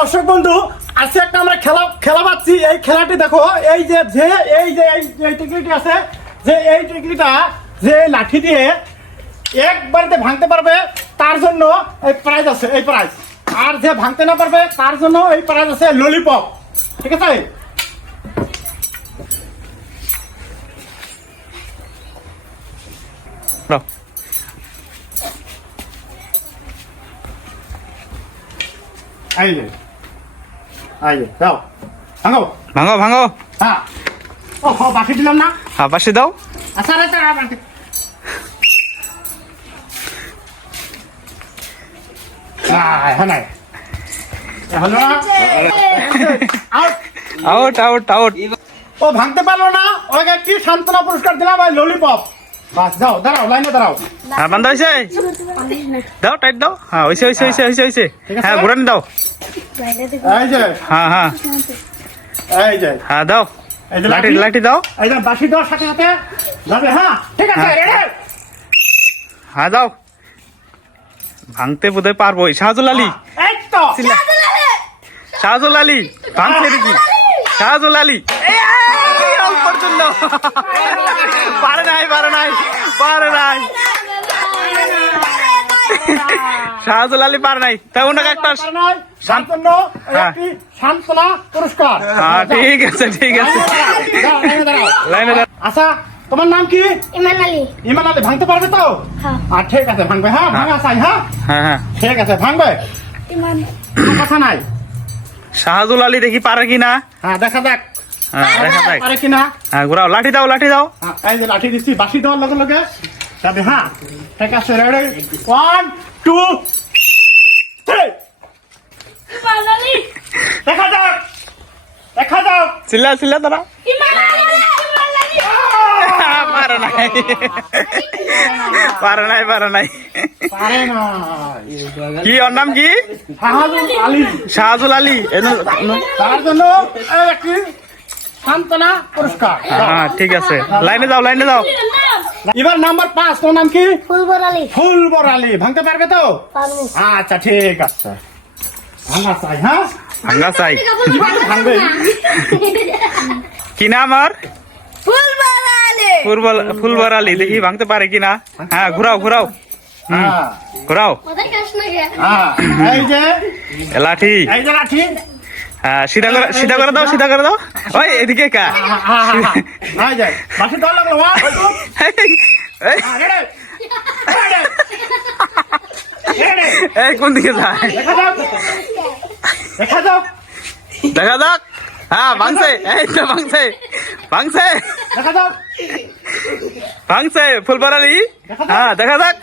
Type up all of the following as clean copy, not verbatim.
দর্শক বন্ধু, আজকে একটা আমরা খেলা পাচ্ছি। এই খেলাটি দেখো, এই যে এই টিকলিটি আছে, যে এই টিকলিটা যে লাঠি দিয়ে একবারে ভাঙতে পারবে তার জন্য এই প্রাইজ আছে, এই প্রাইজ। আর যে ভাঙতে না পারবে তার জন্য এই প্রাইজ আছে ললিপপ। ঠিক আছে? এই যে দাও, ভাঙো ভাঙো ভাঙো। হ্যাঁ, ও বাকি দিলাম না। হ্যাঁ, পাশে দাও। আচ্ছা আউট আউট আউট। ও ভাঙতে পারলো না, ওকে কি সান্ত্বনা পুরস্কার দিলাম, ভাই ললিপপ। বাস যাও, দাঁড়াও, লাইনে দাঁড়াও। হ্যাঁ, বান্ধা হয়েছে, দাও টাইট দাও। হ্যাঁ, হয়েছে হয়েছে হয়েছে হয়েছে হয়েছে। হ্যাঁ, ঘুরানি দাও। এই যে হ্যাঁ হ্যাঁ এই যে হ্যাঁ, দাও। এই যে লাঠি লাঠি দাও। এই যে বাসি দেওয়ার সাথে সাথে যাবে। হ্যাঁ ঠিক আছে, রেডি? হ্যাঁ, দাও। ভাঙতে বোধহয় পারবো। শাহজুল আলী, এই তো শাহজুল আলী ভাঙতে দেখি। শাহজুল আলী অল্পর জন্য পারে নাই পারে নাই পারে নাই। শাহজুল আলী পারে নাই, তাই ওনাকে একটা সান্ত্বনা, একটি সান্ত্বনা পুরস্কার। হ্যাঁ, ঠিক আছে ঠিক আছে। লাইনে দাও। আচ্ছা, তোমার নাম কি? ইমান আলী। ইমান আলী, ভাঙতে পারবে তো? হ্যাঁ। আর ঠিক আছে, ভাঙবে। হ্যাঁ, ভাঙা চাই। হ্যাঁ হ্যাঁ হ্যাঁ, ঠিক আছে, ভাঙবে, ইমান কথা নাই। শাহজুল আলী দেখি পারে কিনা। হ্যাঁ, দেখা যাক হ্যাঁ, দেখা যাক। পারে কিনা। হ্যাঁ, ঘুরাও, লাঠি দাও লাঠি দাও। হ্যাঁ, এই যে লাঠি দিচ্ছি, বাসি দেওয়ার লগে লগে যাবে। হ্যাঁ ঠিক আছে, রেডি? 1 2 3। ইমান আলী। দেখা যাক, দেখা যাক। চিল্লা চিল্লা তারা। ইমান আলী। ইমান আলী। পারে নাই পারে নাই পারে নাই। পারে না। কি ওর নাম কি? শাহজুল আলী। শাহজুল আলী। তার জন্য একটি সান্ত্বনা পুরস্কার। হ্যাঁ, ঠিক আছে, লাইনে যাও লাইনে যাও। এবার নাম্বার 5, তোমার নাম কি? ফুলবর আলী। ফুলবর আলী, ভাঙতে পারবে তো? পারবো। আচ্ছা ঠিক আছে, ভাঙা চাই। হ্যাঁ, ভাঙ্গা চাই। এবার তো ভাঙবে। কি নাম আর? ফুলবর আলী। ফুলবার আলী, দেখি ভাঙতে পারে কিনা। হ্যাঁ, ঘুরাও ঘুরাও। হ্যাঁ ঘুরাও। কোথায় কাজ না গে? হ্যাঁ, এই যে লাঠি। এই যে লাঠি। হ্যাঁ, সিধা করে দাও সিধা করে দাও। ওই এদিকে কা। এই যে বাসি দেওয়ার লাগলো। 1 2 এই, রেডি রেডি। এই কোন দিকে যায়? দেখা যাক, দেখা যাক, দেখা যাক। হ্যাঁ, ভাঙছে, এই তো ভাঙছে ভাঙছে দেখা যাক। ভাঙছে ফুলবার আলী। হ্যাঁ, দেখা যাক।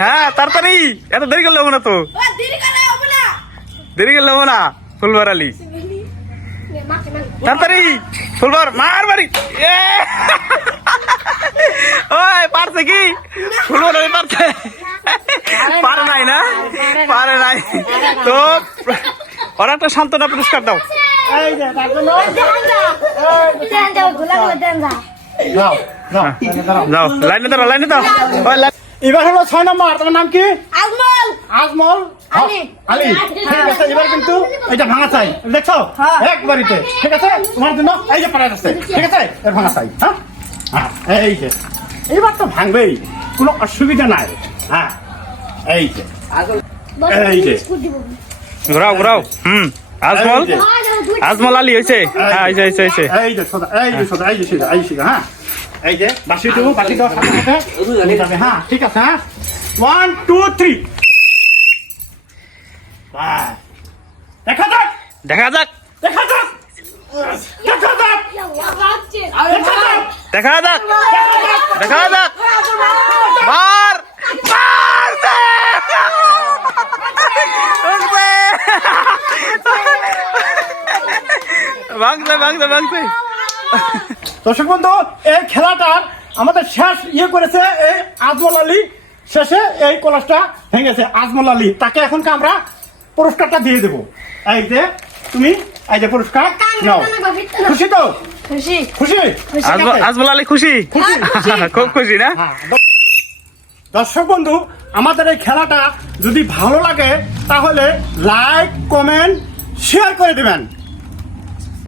হ্যাঁ, তাড়াতাড়ি, এত দেরি করলে হবো না তো। দেরি করলে হবো না। ফুলবার আলী, তাড়াতাড়ি। ফুলবার মার বাড়ি। ওই পারছে কি? ফুলবার আলী পারছে? পারে নাই না, পারে নাই তো। ওরা একটা সান্ত্বনা পুরস্কার দাও। এই যে তার জন্য যাও যাও, দাঁড়াও। যাও, লাইনে দাও লাইনে দাও। ওই এবার হলো 6 নম্বর, তোমার নাম কি? আজমল আজমল আলী। আলী। ঠিক আছে, এবার কিন্তু এটা ভাঙা চাই, দেখছো? একবারিতে। ঠিক আছে, তোমার জন্য এই যে পাড়া আছে। ঠিক আছে, এর ভাঙা চাই। হ্যাঁ হ্যাঁ, এই যে এবার তো ভাঙবেই, কোনো অসুবিধা নাই। হ্যাঁ, এই যে এই যে ঘুরাও ঘুরাও। আজমল, এই যে, আজমল আলী হয়েছে। হ্যাঁ, হয়েছে হয়েছে হয়েছে। এই যে সোজা, এই যে সোজা, এই যে সোজা, এই যে সোজা। হ্যাঁ, এই যে বাসি দেওয়ার সাথে সাথে নিয়ে যাবে। হ্যাঁ ঠিক আছে। হ্যাঁ, 1 2 3। বাহ, দেখা যাক, দেখা যাক দেখা যাক, দেখা যাক, দেখা যাক, দেখা যাক দেখা যাক। মার মারছে। উঠবে। ভাঙছে ভাঙছে ভাঙছে। দর্শক বন্ধু, এই খেলাটার আমাদের শেষ করেছে এই আজমল আলী। শেষে এই কলসটা ভেঙেছে আজমল আলী, তাকে এখন আমরা পুরস্কারটা দিয়ে দেবো। এই যে তুমি, এই যে পুরস্কার নাও। খুশি তো? খুশি। খুশি? আজমল আলী খুশি? খুশি? খুব খুশি না? হ্যাঁ। দর্শক বন্ধু, আমাদের এই খেলাটা যদি ভালো লাগে তাহলে লাইক কমেন্ট শেয়ার করে দেবেন।